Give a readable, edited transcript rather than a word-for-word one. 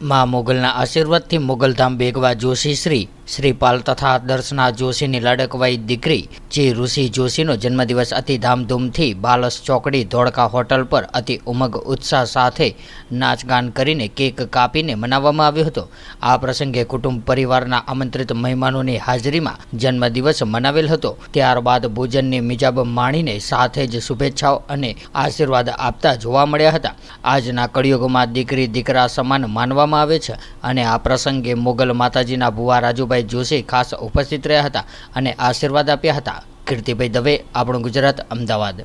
માં મોગલના આશીર્વાદથી મોગલધામ બેગવા જોશી શ્રીપાલ તથા દર્શના જોશીની લાડકવાઈ દીકરી જે ઋષિ જોશીનો જન્મદિવસ અતિ ધામધૂમથી બાલસ ચોકડી ધોળકા હોટલ પર અતિ ઉમંગ ઉત્સાહ સાથે નાચગાન કરીને કેક કાપીને મનાવવામાં આવ્યો હતો। આ પ્રસંગે કુટુંબ પરિવારના આમંત્રિત મહેમાનોની હાજરીમાં જન્મદિવસ મનાવેલ હતો। ત્યારબાદ ભોજનની મિજાબ માણીને સાથે જ શુભેચ્છાઓ અને આશીર્વાદ આપતા જોવા મળ્યા હતા। આજના કળિયુગમાં દીકરી દીકરા સમાન માનવામાં આવે છે અને આ પ્રસંગે મોગલ માતાજીના ભુવા રાજુભાઈ જોશી ખાસ ઉપસ્થિત રહ્યા હતા અને આશીર્વાદ આપ્યા હતા। કીર્તિભાઈ દવે, આપણું ગુજરાત, અમદાવાદ।